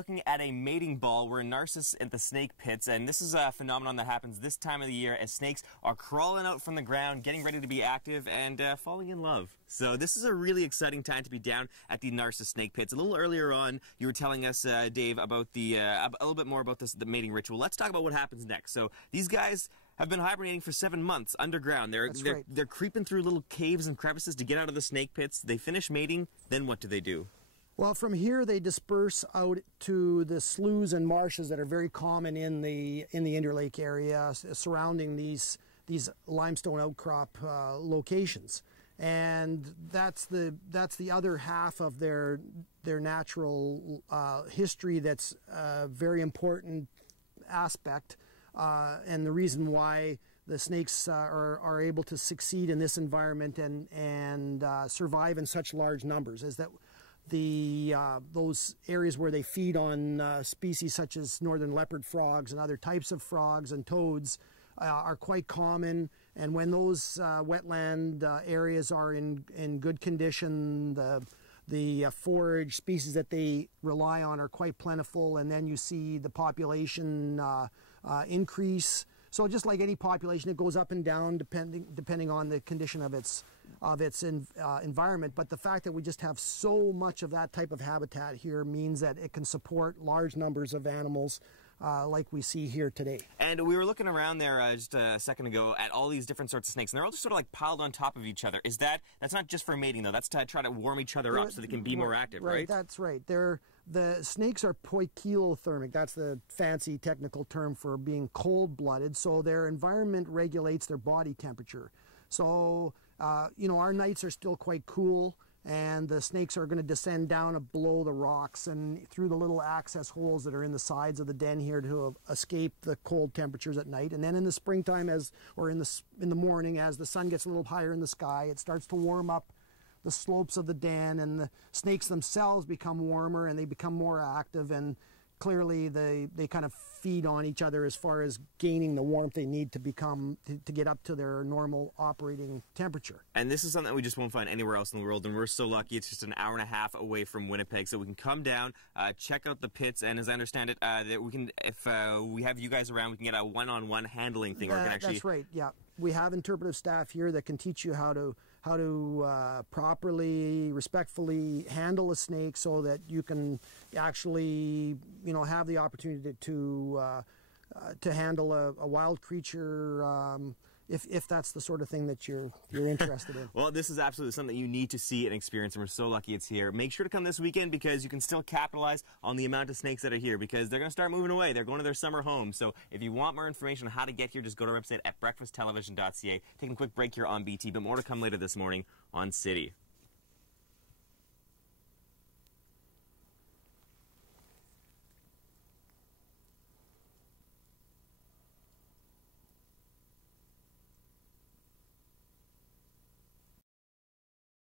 looking at a mating ball. We're in Narcisse at the snake pits, and this is a phenomenon that happens this time of the year as snakes are crawling out from the ground, getting ready to be active, and falling in love. So this is a really exciting time to be down at the Narcisse snake pits. A little earlier on, you were telling us, Dave, about a little bit more about the mating ritual. Let's talk about what happens next. So these guys have been hibernating for 7 months underground. They're creeping through little caves and crevices to get out of the snake pits. They finish mating, then what do? Well, from here they disperse out to the sloughs and marshes that are very common in the Interlake area surrounding these limestone outcrop locations, and that's the other half of their natural history. That's a very important aspect, and the reason why the snakes are able to succeed in this environment and survive in such large numbers is that those areas where they feed on species such as northern leopard frogs and other types of frogs and toads are quite common, and when those wetland areas are in good condition, the forage species that they rely on are quite plentiful, and then you see the population increase. So just like any population, it goes up and down depending on the condition of its environment. But the fact that we just have so much of that type of habitat here means that it can support large numbers of animals like we see here today. And we were looking around there just a second ago at all these different sorts of snakes, and they're all just sort of like piled on top of each other. That's not just for mating though, that's to try to warm each other up so they can be more active, right? That's right. The snakes are poikilothermic. That's the fancy technical term for being cold-blooded, so their environment regulates their body temperature. So, our nights are still quite cool, and the snakes are going to descend down below the rocks and through the little access holes that are in the sides of the den here to escape the cold temperatures at night. And then in the springtime, in the morning, as the sun gets a little higher in the sky, it starts to warm up the slopes of the den, and the snakes themselves become warmer and they become more active, and clearly they kind of feed on each other as far as gaining the warmth they need to get up to their normal operating temperature. And this is something that we just won't find anywhere else in the world, and we're so lucky. It's just an hour and a half away from Winnipeg, so we can come down, check out the pits, and as I understand it, that we can, if we have you guys around, we can get a one-on-one handling thing. That's right, yeah. We have interpretive staff here that can teach you how to properly, respectfully handle a snake so that you can actually, have the opportunity to handle a wild creature, if that's the sort of thing that you're interested in. Well, this is absolutely something you need to see and experience, and we're so lucky it's here. Make sure to come this weekend because you can still capitalize on the amount of snakes that are here, because they're going to start moving away. They're going to their summer home. So if you want more information on how to get here, just go to our website at breakfasttelevision.ca. Taking a quick break here on BT, but more to come later this morning on City.